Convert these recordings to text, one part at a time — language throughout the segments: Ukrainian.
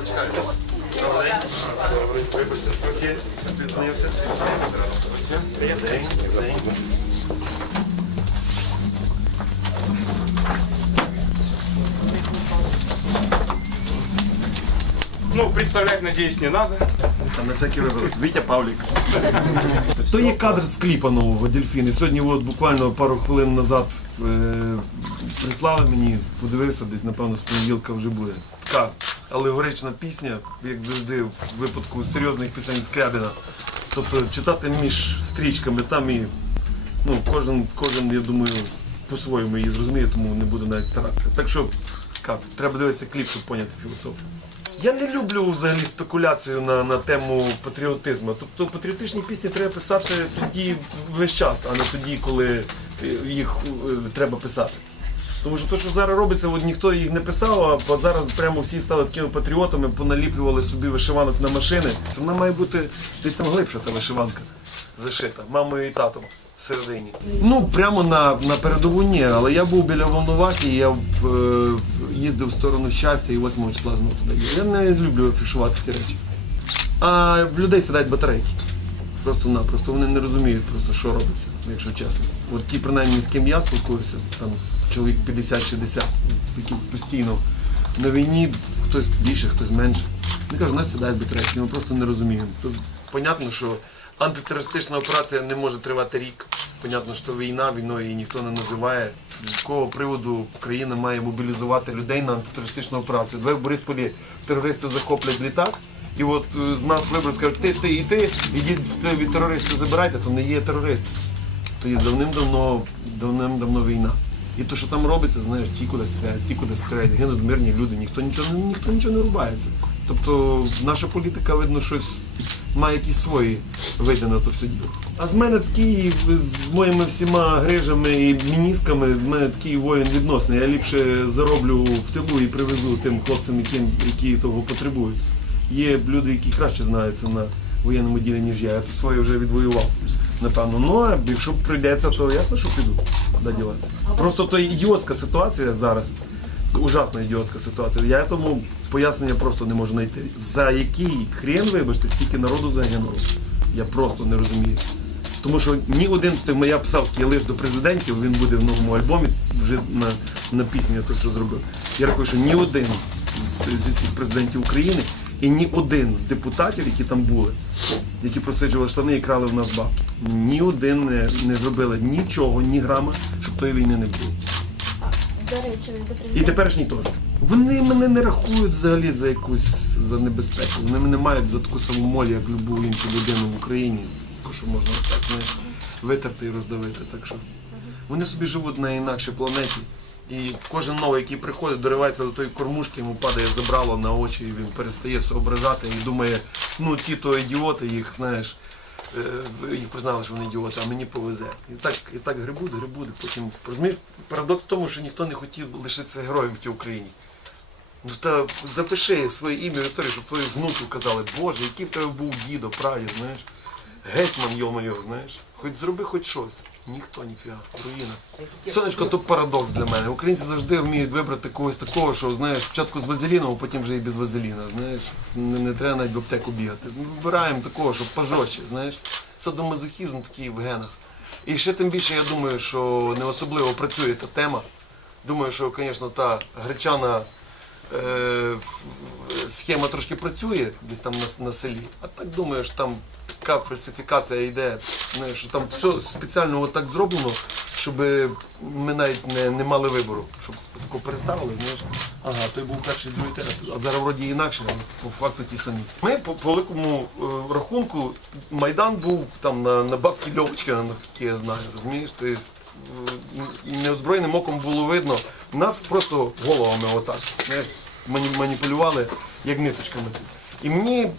Почекайте. трохи Ну, представлять, надеюсь, не надо. Там на всякий випадок. Вітя Павлік. То є кадр з кліпа нового дельфіни. Сьогодні от буквально пару хвилин назад е, прислали мені, подивився, десь, напевно, з понеділка вже буде. Така алегорична пісня, як завжди в випадку серйозних пісень Скрябіна. Тобто читати між стрічками там і ну, кожен, кожен, я думаю, по-своєму її зрозуміє, тому не буду навіть старатися. Так що кап, треба дивитися кліп, щоб поняти філософію. Я не люблю взагалі спекуляцію на на тему патріотизму. Тобто патріотичні пісні треба писати тоді весь час, а не тоді, коли їх е, треба писати. Тому що те, що зараз робиться, от ніхто їх не писав, а зараз прямо всі стали такими патріотами, поналіплювали собі вишиванок на машини. Це вона має бути десь там глибша та вишиванка зашита мамою і татом всередині. Ну прямо на на передову ні, але я був біля Волноваки, я е, їздив в сторону щастя і 8 числа знову туди. Я не люблю афішувати ті речі. А в людей сідають батарейки. Просто-напросто вони не розуміють, просто що робиться, якщо чесно. От ті, принаймні, з ким я спілкуюся, там чоловік 50-60, які постійно на війні, хтось більше, хтось менше. Вони кажуть, нас сідають бітреки, ми просто не розуміємо. Тут понятно, що антитерористична операція не може тривати рік. Понятно, що війна, війною її ніхто не називає. З якого приводу країна має мобілізувати людей на антитерористичну операцію? Две в Борисполі терористи захоплять літак і от е, з нас виберуть, скажуть, ти, ти і ти, ідіть від терористів забирайте, то не є терористи. То є давним-давно давним-давно війна. І то, що там робиться, знаєш, ті куди стріляють, ті куди стріляють, гинуть мирні люди, ніхто нічого ніхто нічого не рубається. Тобто наша політика, видно, щось має якісь свої види на то все діло. А з мене такий, з моїми всіма грижами і міністками, з мене такий воїн відносний. Я ліпше зароблю в тилу і привезу тим хлопцям, які, які того потребують є люди, які краще знаються на воєнному ділі, ніж я. Я тут своє вже відвоював, напевно. Ну а якщо прийдеться, то ясно, що піду додіватися. Просто то ідіотська ситуація зараз. Ужасна ідіотська ситуація. Я тому пояснення просто не можу знайти. За який хрен, вибачте, стільки народу загинуло. Я просто не розумію. Тому що ні один з тих, ну, я писав я лист до президентів, він буде в новому альбомі вже на на пісню, я то що зробив. Я рахую, що ні один з, зі всіх президентів України і ні один з депутатів, які там були, які просиджували штани і крали в нас бабки, ні один не, не зробили нічого, ні грама, щоб тої війни не було. І теперішній теж. Вони мене не рахують взагалі за якусь за небезпеку. Вони мене мають за таку саму моль, як любу іншу людину в Україні, що можна так витерти і роздавити. Так що вони собі живуть на інакшій планеті. І кожен новий, який приходить, доривається до тої кормушки, йому падає забрало на очі, і він перестає соображати і думає, ну ті то ідіоти, їх знаєш, е, їх признали, що вони ідіоти, а мені повезе. І так і так грибуди, грибуди. Потім розумієш, парадокс в тому, що ніхто не хотів лишитися героєм в тій Україні. Ну та запиши своє ім'я в історію, щоб твою внуку казали, Боже, який в тебе був дідо, прадід, знаєш. Гетьман, йомальов, знаєш. Хоч зроби хоч щось. Ніхто ніфіга. Руїна. Сонечко, то парадокс для мене. Українці завжди вміють вибрати когось такого, що знаєш, спочатку з вазеліном, а потім вже і без вазеліна. Знаєш, не, не треба навіть в аптеку бігати. Ми ну, вибираємо такого, що пожорстче, знаєш. Садомазохізм такий в генах. І ще тим більше я думаю, що не особливо працює та тема. Думаю, що, звісно, та гречана е, схема трошки працює десь там на, на селі, а так думаю, що там така фальсифікація йде, е, що там все спеціально так зроблено, щоб ми навіть не не мали вибору, щоб тако переставили. знаєш. Ага, той був перший другий терет, а зараз вроді інакше, але по факту ті самі. Ми по, по великому е, рахунку Майдан був там на на бабки Льовочка, наскільки я знаю, розумієш? Тобто неозброєним оком було видно. Нас просто головами отак. Знаєш, маніпулювали як ниточками. І мені е,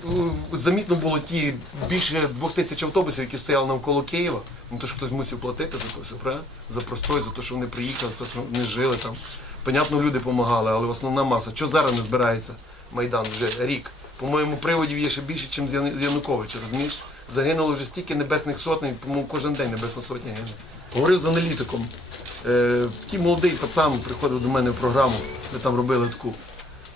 замітно було ті більше двох тисяч автобусів, які стояли навколо Києва. Ну то що хтось мусив платити за правильно? за простой, за те, що вони приїхали, за те, що вони жили там. Понятно, люди допомагали, але основна маса. Що зараз не збирається Майдан вже рік? По-моєму, приводів є ще більше, ніж з Януковича, розумієш? Загинуло вже стільки небесних сотень, по-моєму, кожен день небесна сотня гине. Говорив з аналітиком. Е, Такий молодий пацан приходив до мене в програму, ми там робили таку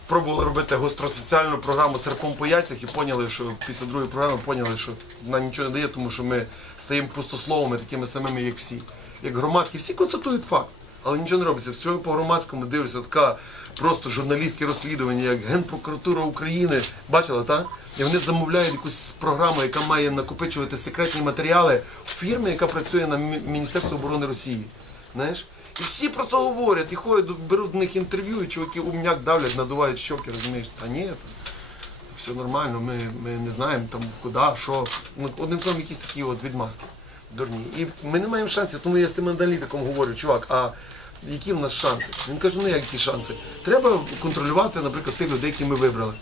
пробували робити гостросоціальну програму серпом по яйцях і поняли, що після другої програми поняли, що вона нічого не дає, тому що ми стаємо пустословами, такими самими, як всі. Як громадські, всі констатують факт, але нічого не робиться. Всього по громадському дивлюся, така просто журналістське розслідування, як Генпрокуратура України бачила, так? І вони замовляють якусь програму, яка має накопичувати секретні матеріали фірми, яка працює на Міністерство оборони Росії. Знаєш? І всі про це говорять, і ходять, беруть в них інтерв'ю, і чуваки умняк давлять, надувають щоки, розумієш, та ні, то все нормально, ми ми не знаємо там куди, що. Ну, Одним словом, якісь такі от відмазки дурні. І ми не маємо шансів, тому я з тим аналітиком говорю, чувак, а які в нас шанси? Він каже, ну які шанси? Треба контролювати, наприклад, тих людей, які ми вибрали.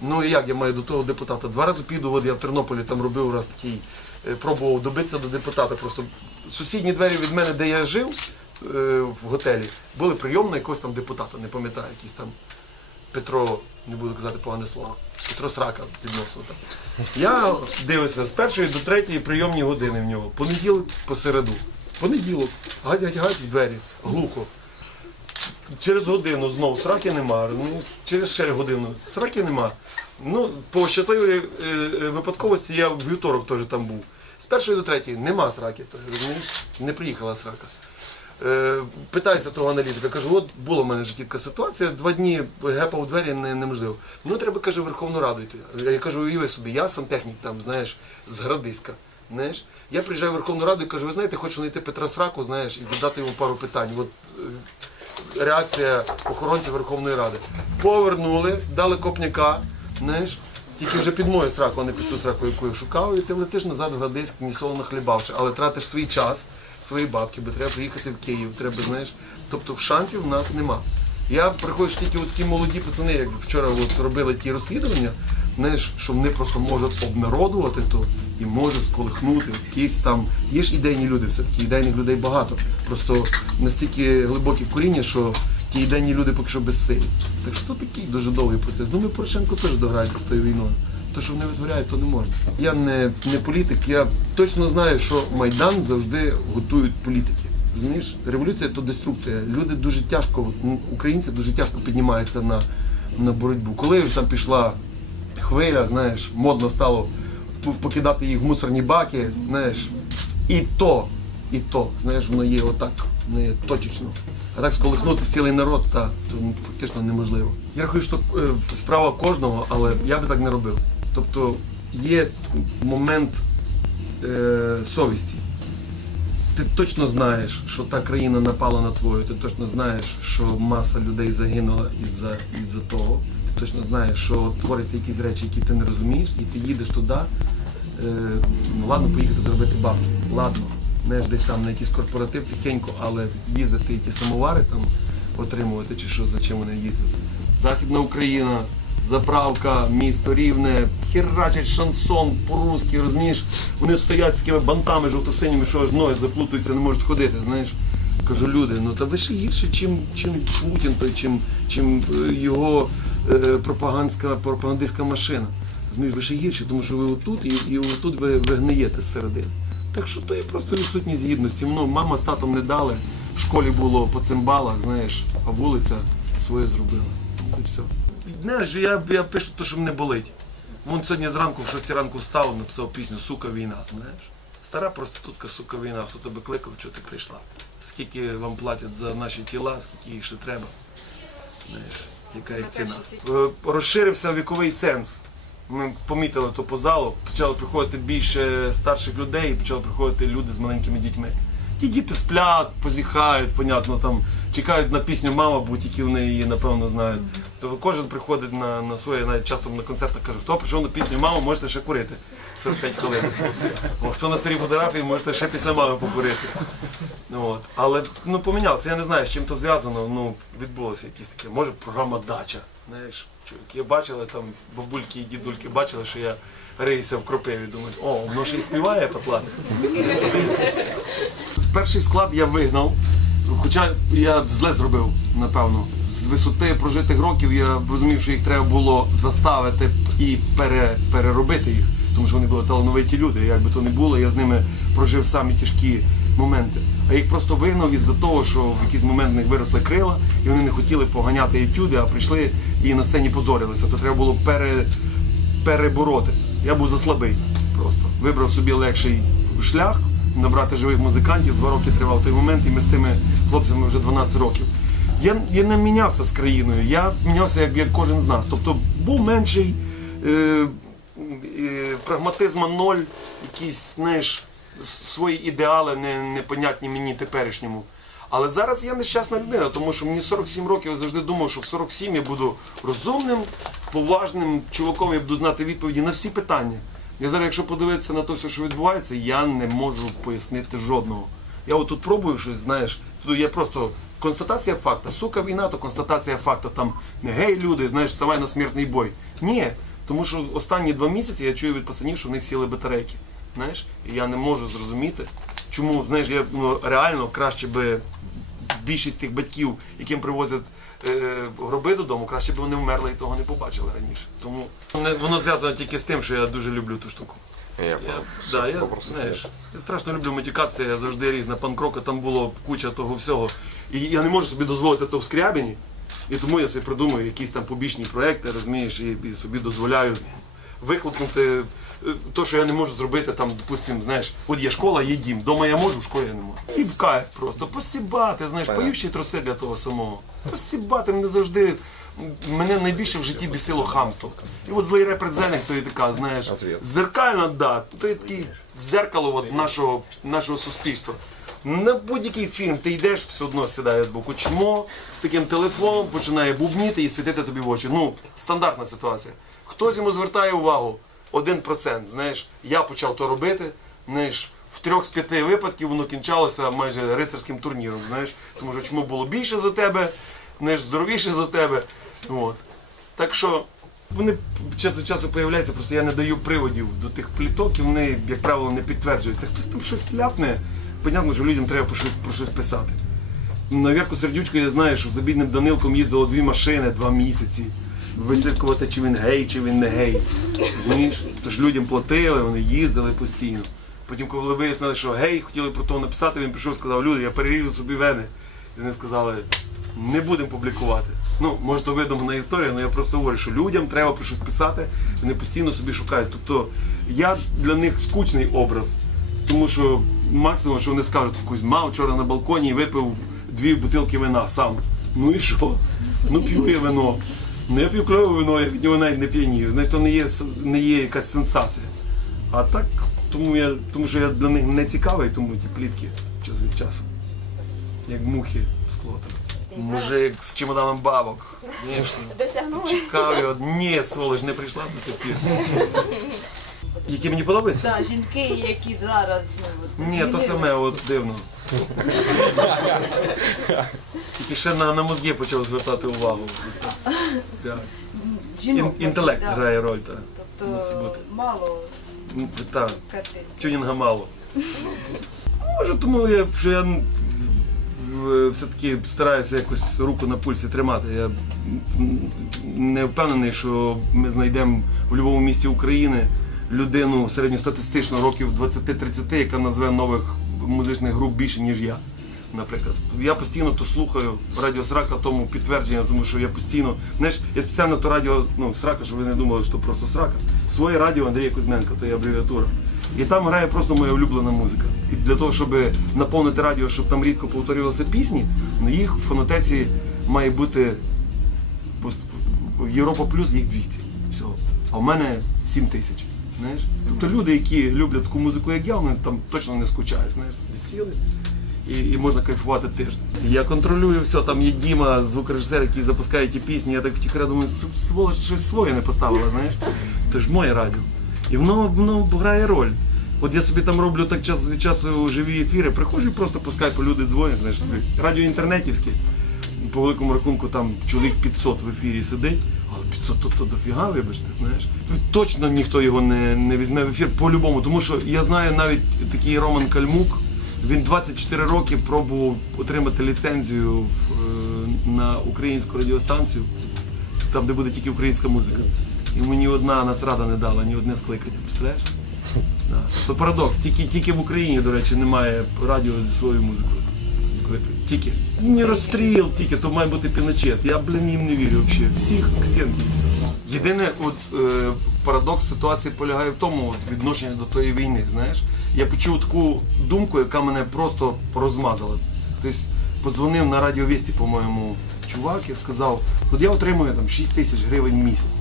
Ну і як я маю до того депутата? Два рази піду, от я в Тернополі там робив раз такий, е, пробував добитися до депутата. Просто сусідні двері від мене, де я жив. Е, в готелі були прийомна якогось там депутата, не пам'ятаю, якийсь там Петро, не буду казати погане слово, Петро Срака відносно там. Я дивився з першої до третьої прийомні години в нього. Понеділок посереду. Понеділок, гать гать гать в двері, глухо. Через годину знову сраки нема. Ну, через ще годину сраки нема. Ну, по щасливій е, е випадковості я в вівторок теж там був. З першої до третьої нема сраки, розумієш? Не приїхала срака. Е, питаюся того аналітика, кажу, от була в мене ж тітка ситуація, два дні гепав у двері не, неможливо. Ну треба, каже, Верховну Раду йти. Я кажу, уяви собі, я сантехнік там, знаєш, з Градиська. Знаєш? Я приїжджаю в Верховну Раду і кажу, ви знаєте, хочу знайти Петра Сраку, знаєш, і задати йому пару питань. От е, реакція охоронців Верховної Ради. Повернули, дали копняка, знаєш. Тільки вже під мою сраку, а не під ту сраку, яку я шукав, і ти летиш назад в Градиськ, нісолоно хлібавши, але тратиш свій час свої бабки, бо треба приїхати в Київ, треба, знаєш. Тобто шансів в нас нема. Я приходжу тільки от такі молоді пацани, як вчора от робили ті розслідування, знаєш, що вони просто можуть обнародувати то і можуть сколихнути якісь там. Є ж ідейні люди, все-таки ідейних людей багато. Просто настільки глибокі коріння, що ті ідейні люди поки що безсилі. Так що тут такий дуже довгий процес. Думаю, ну, Порошенко теж дограється з тою війною то що вони витворяють, то не можна. Я не не політик, я точно знаю, що Майдан завжди готують політики. Розумієш, революція то деструкція. Люди дуже тяжко, українці дуже тяжко піднімаються на на боротьбу. Коли там пішла хвиля, знаєш, модно стало покидати їх в мусорні баки, знаєш, і то, і то, знаєш, воно є отак, воно є точечно. А так сколихнути цілий народ, та то ну, фактично неможливо. Я рахую, що е, справа кожного, але я би так не робив. Тобто є момент е, совісті. Ти точно знаєш, що та країна напала на твою, ти точно знаєш, що маса людей загинула із-за із того. Ти точно знаєш, що творяться якісь речі, які ти не розумієш, і ти їдеш туди. Е, ну ладно, поїхати зробити бабки. Ладно, не ж десь там на якийсь корпоратив тихенько, але їздити і ті самовари там отримувати, чи що за чим вони їздять. Західна Україна заправка, місто рівне, херачать шансон по-русски, розумієш? Вони стоять з такими бантами жовто-синіми, що аж ноги заплутуються, не можуть ходити. знаєш. Кажу, люди, ну та ви ще гірше, чим чим Путін, той, чим чим е, його е, пропагандська, пропагандистська машина. Розумієш, ви ще гірше, тому що ви отут і, і отут ви, ви гниєте зсередини. Так що то є просто відсутність гідності. Ну, мама з татом не дали, в школі було по цимбалах, знаєш, а вулиця своє зробила. І все. Не, що я я пишу те, що мене болить. Вон сьогодні зранку, в 6 ранку встав, написав пісню Сука війна. Знаєш? Стара проститутка, сука війна, хто тебе кликав, що ти прийшла. Скільки вам платять за наші тіла, скільки їх ще треба. Знаєш, Яка їх ціна? Е, розширився віковий ценз. Ми помітили то по залу, почало приходити більше старших людей, почали приходити люди з маленькими дітьми. Ті діти сплять, позіхають, понятно, там чекають на пісню Мама, бо тільки в неї її, напевно, знають. То кожен приходить на на своє, навіть часто на концертах каже, хто прийшов на пісню мама, можете ще курити 45 хвилин. Хто на старій фотографії, можете ще після мами покурити. От. Але ну, помінялося, я не знаю, з чим то зв'язано, ну відбулося якісь таке. Може, програма дача. Знаєш, чуваки бачили, там бабульки і дідульки бачили, що я рийся в кропиві, думають, о, воно ще й співає поплати перший склад я вигнав, хоча я зле зробив, напевно. З висоти прожитих років я розумів, що їх треба було заставити і пере, переробити їх, тому що вони були талановиті люди. Як би то не було, я з ними прожив самі тяжкі моменти. А їх просто вигнав із-за того, що в якийсь момент в них виросли крила, і вони не хотіли поганяти етюди, а прийшли і на сцені позорилися. То треба було пере, перебороти. Я був заслабий просто. Вибрав собі легший шлях набрати живих музикантів. Два роки тривав той момент, і ми з тими хлопцями вже 12 років. Я я не мінявся з країною, я мінявся як, як кожен з нас. Тобто був менший е, е, прагматизма ноль, якісь знаєш, свої ідеали не, непонятні мені теперішньому. Але зараз я нещасна людина, тому що мені 47 років я завжди думав, що в 47 я буду розумним, поважним чуваком, я буду знати відповіді на всі питання. Я зараз, якщо подивитися на те, що відбувається, я не можу пояснити жодного. Я от тут пробую щось, знаєш, тут є просто констатація факта. Сука, війна, то констатація факта. Там не гей, люди, знаєш, ставай на смертний бой. Ні. Тому що останні два місяці я чую від пацанів, що в них сіли батарейки. Знаєш, і я не можу зрозуміти, чому знаєш, я ну, реально краще би більшість тих батьків, яким привозять е, гроби додому, краще б вони вмерли і того не побачили раніше. Тому воно зв'язано тільки з тим, що я дуже люблю ту штуку. Я, я, да, я, знаєш, я страшно люблю матюкатися, я завжди різна панкрока, там було куча того всього. І я не можу собі дозволити то в Скрябіні, і тому я собі придумую якісь там побічні проекти, розумієш, і, і собі дозволяю викликнути. Е, то, що я не можу зробити, там, допустимо, знаєш, от є школа, є дім. Дома я можу, в школі я не можу. І в кайф просто. Посібати, знаєш, поївші труси для того самого. Посібати не завжди. Мене найбільше в житті бісило хамство. І от злий репер то і така, знаєш, зеркально, да, то є таке зеркало от нашого, нашого суспільства. На будь-який фільм ти йдеш, все одно сідає з боку чмо, з таким телефоном починає бубніти і світити тобі в очі. Ну, стандартна ситуація. Хтось йому звертає увагу. 1%. Знаєш, я почав то робити. Знаєш, в трьох з п'яти випадків воно кінчалося майже рицарським турніром. Знаєш, тому що чому було більше за тебе, знаєш, здоровіше за тебе. От. Так що вони час від часу з'являються, просто я не даю приводів до тих пліток, і вони, як правило, не підтверджуються. Хтось там щось ляпне, понятно, що людям треба про щось, про щось писати. На Вірку Сердючку я знаю, що за бідним Данилком їздило дві машини два місяці вислідкувати, чи він гей, чи він не гей. Зумієш? Тож людям платили, вони їздили постійно. Потім, коли вияснили, що гей, хотіли про того написати, він прийшов і сказав, люди, я переріжу собі вени. І вони сказали, не будемо публікувати. Ну, може, то видумана історія, але я просто говорю, що людям треба про щось писати, вони постійно собі шукають. Тобто я для них скучний образ, тому що максимум, що вони скажуть, якусь мав вчора на балконі і випив дві бутилки вина сам. Ну і що? Ну п'ю я вино. Ну я п'ю кльове вино, я від нього навіть не п'янію. Значить, то не є не є якась сенсація. А так, тому я, тому що я для них не цікавий, тому ті плітки час від часу. Як мухи в скло Може, як з чемоданом бабок. Досягнули? Чекав от Ні, сволоч, не прийшла до сих пір. Які мені подобаються? Так, жінки, які зараз. Ну, Ні, то саме от дивно. Тільки ще на, на мозги почав звертати увагу. Ін, інтелект да. грає роль, так. Тобто Мусить бути. мало Так, тюнінга мало. Ну, може, тому я, що я все-таки стараюся якось руку на пульсі тримати. Я не впевнений, що ми знайдемо в будь-якому місті України людину середньостатистично років 20-30, яка назве нових музичних груп більше, ніж я. Наприклад, я постійно то слухаю радіо Срака, тому підтвердження, тому що я постійно знаєш, я спеціально то радіо ну, срака, щоб ви не думали, що просто срака. Своє радіо Андрія Кузьменка, то є абревіатура. І там грає просто моя улюблена музика. І для того, щоб наповнити радіо, щоб там рідко повторювалися пісні, ну їх в фонотеці має бути в Європа Плюс їх 200. Всього. А в мене 7 тисяч знаєш. Тобто люди, які люблять таку музику, як я, вони там точно не скучають, знаєш, сіли і і можна кайфувати тиждень. Я контролюю все, там є Діма, звукорежисер, який запускає ті пісні. Я так втікаю, думаю, сволоч щось своє не поставила, знаєш. Це ж моє радіо. І воно воно грає роль. От я собі там роблю так час від часу живі ефіри, приходжу і просто по скайпу люди дзвонять, знаєш, радіо інтернетівське. По великому рахунку там чоловік 500 в ефірі сидить. Але 500 то, то дофіга, вибачте, знаєш. Точно ніхто його не не візьме в ефір по-любому, тому що я знаю навіть такий Роман Кальмук. Він 24 роки пробував отримати ліцензію в, е, на українську радіостанцію, там де буде тільки українська музика. Йому ні одна нацрада не дала, ні одне скликання. Представляєш? Да. То парадокс, тільки тільки в Україні, до речі, немає радіо зі своєю музикою. Тільки не розстріл тільки, то має бути піночет. Я блін їм не вірю взагалі. Всіх к стінки. Єдине, от е, парадокс ситуації полягає в тому, от відношення до тої війни. Знаєш, я почув таку думку, яка мене просто розмазала. Тобто подзвонив на радіовісті, по-моєму, чувак і сказав: от я отримую там 6 тисяч гривень в місяць.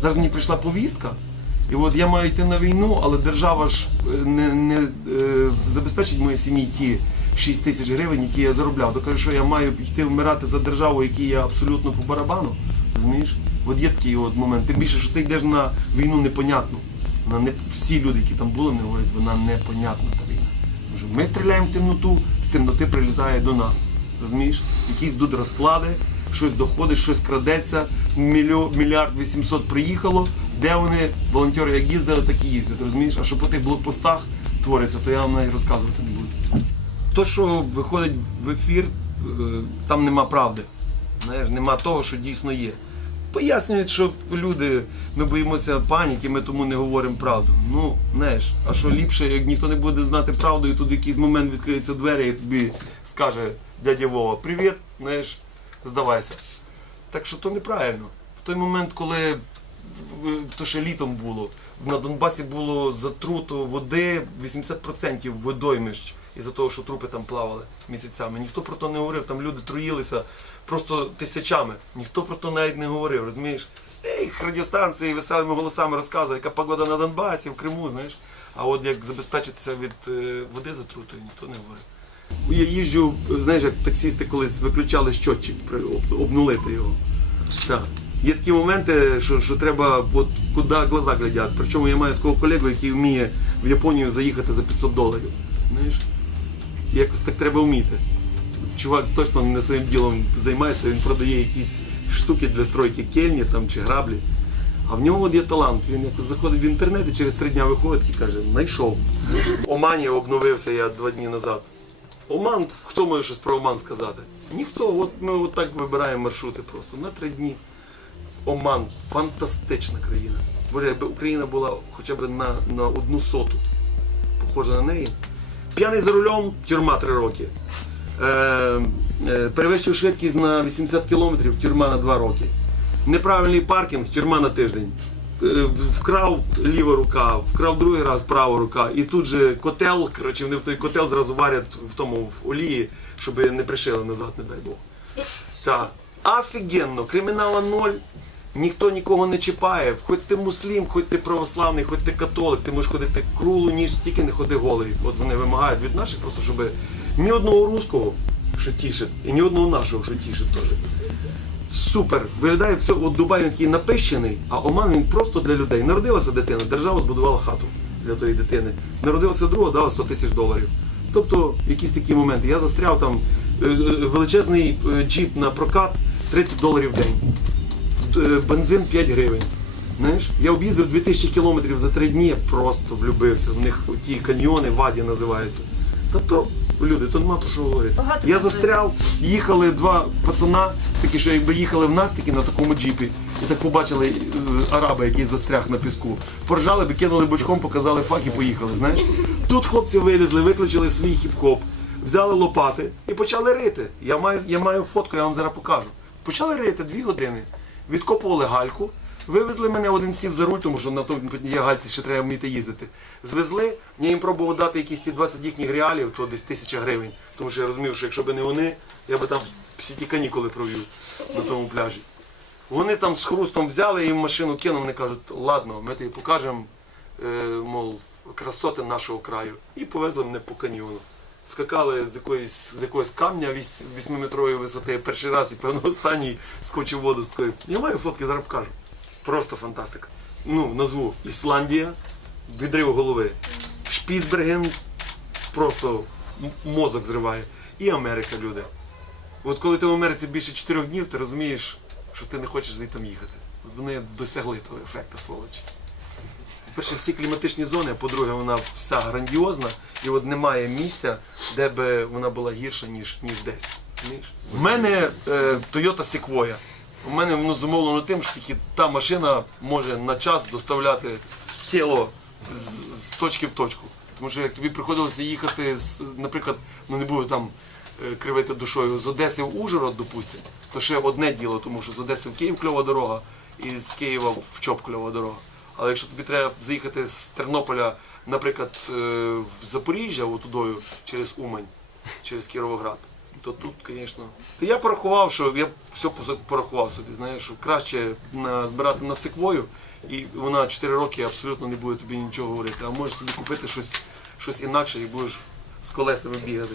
Зараз мені прийшла повістка. І от я маю йти на війну, але держава ж е, не не е, забезпечить моїй сім'ї ті 6 тисяч гривень, які я заробляв. То каже, що я маю йти вмирати за державу, які я абсолютно по барабану. Розумієш? От є такий от момент. Тим більше, що ти йдеш на війну непонятну. Вона не всі люди, які там були, не говорять, вона непонятна та війна. Тому ми стріляємо в темноту, з темноти прилітає до нас. Розумієш? Якісь тут розклади, щось доходить, щось крадеться, мільярд вісімсот приїхало. Де вони, волонтери як їздили, так і їздять. Розумієш? А що по тих блокпостах твориться, то я вам навіть розказувати не буду то, що виходить в ефір, е, там нема правди. Знаєш, Нема того, що дійсно є. Пояснюють, що люди, ми боїмося паніки, ми тому не говоримо правду. Ну, знаєш, а що ліпше, як ніхто не буде знати правду, і тут в якийсь момент відкриються двері і тобі скаже дядя Вова, привіт, знаєш, здавайся. Так що то неправильно. В той момент, коли е, то ще літом було, на Донбасі було затруто води 80% водоймищ із-за того, що трупи там плавали місяцями. Ніхто про то не говорив, там люди труїлися просто тисячами. Ніхто про то навіть не говорив, розумієш? Ей, радіостанції веселими голосами розказує, яка погода на Донбасі, в Криму, знаєш. А от як забезпечитися від е, води затрутою, ніхто не говорив. Я їжджу, знаєш, як таксісти колись виключали щотчик, обнулити його. Так. Є такі моменти, що що треба от, куди глаза глядять. Причому я маю такого колегу, який вміє в Японію заїхати за 500 доларів. Знаєш? якось так треба вміти. Чувак точно не своїм ділом займається, він продає якісь штуки для стройки кельні там чи граблі. А в нього от є талант. Він якось заходить в інтернет і через три дні виходить і каже, знайшов. Омані обновився я два дні назад. Оман, хто може щось про Оман сказати? Ніхто, от ми от вибираємо маршрути просто на три дні. Оман фантастична країна. Боже, якби Україна була хоча б на, на одну соту, похожа на неї. П'яний за рулем, тюрма 3 роки. Е, е, перевищив швидкість на 80 км, тюрма на 2 роки. Неправильний паркінг, тюрма на тиждень. Е, вкрав ліва рука, вкрав другий раз права рука. І тут же котел, коротше, вони в той котел зразу варять в тому в олії, щоб не пришили назад, не дай Бог. Так. Офігенно, кримінала ноль. Ніхто нікого не чіпає. Хоч ти муслім, хоч ти православний, хоч ти католик, ти можеш ходити крулу, ніж тільки не ходи голий. От вони вимагають від наших, просто щоб ні одного руського, що тішить, і ні одного нашого, що тішить теж. Супер! Виглядає все, от Дубай він такий напищений, а Оман він просто для людей. Народилася дитина, держава збудувала хату для тої дитини. Народилася друга, дала 100 тисяч доларів. Тобто якісь такі моменти. Я застряв там е, е, величезний е, джіп на прокат 30 доларів в день. Е, бензин 5 гривень. Знаєш, Я об'їздив 2000 кілометрів за 3 дні, я просто влюбився. В них ті каньйони, ваді називаються. Та то люди, то нема про що говорити. Багато я застряв, їхали два пацана, такі що якби їхали в нас такі на такому джіпі, і так побачили е, араба, який застряг на піску. Поржали би кинули бочком, показали фак і поїхали. Знаєш, тут хлопці вилізли, виключили свій хіп-хоп, взяли лопати і почали рити. Я маю, я маю фотку, я вам зараз покажу. Почали рити дві години відкопували гальку, вивезли мене один сів за руль, тому що на тому є гальці ще треба вміти їздити. Звезли, я їм пробував дати якісь ті 20 їхніх реалів, то десь тисяча гривень. Тому що я розумів, що якщо б не вони, я би там всі ті канікули провів на тому пляжі. Вони там з хрустом взяли і машину кинули, вони кажуть, ладно, ми тобі покажемо, е, мов, красоти нашого краю. І повезли мене по каньйону скакали з якоїсь з якогось камня 8-метрової висоти. перший раз і певно останній скочив воду з такою. Я маю фотки, зараз покажу. Просто фантастика. Ну, назву Ісландія, відрив голови. Шпіцберген просто мозок зриває. І Америка, люди. От коли ти в Америці більше 4 днів, ти розумієш, що ти не хочеш звідти їхати. От Вони досягли того ефекту сволочі. По-перше, всі кліматичні зони, а по-друге, вона вся грандіозна і от немає місця, де би вона була гірша, ніж ніж десь. У мене е, Toyota Sequoia. У мене воно зумовлено тим, що тільки та машина може на час доставляти тіло з, з точки в точку. Тому що як тобі приходилося їхати, з, наприклад, ну не буду там е, кривити душою, з Одеси в Ужгород, допустимо, то ще одне діло, тому що з Одеси в Київ кльова дорога, і з Києва в Чоп кльова дорога. Але якщо тобі треба заїхати з Тернополя, наприклад, е, в Запоріжжя, отудою, через Умань, через Кіровоград, то тут, звісно. Та я порахував, що я все порахував собі, знаєш, що краще збирати на секвою, і вона 4 роки абсолютно не буде тобі нічого говорити, а можеш собі купити щось, щось інакше і будеш з колесами бігати.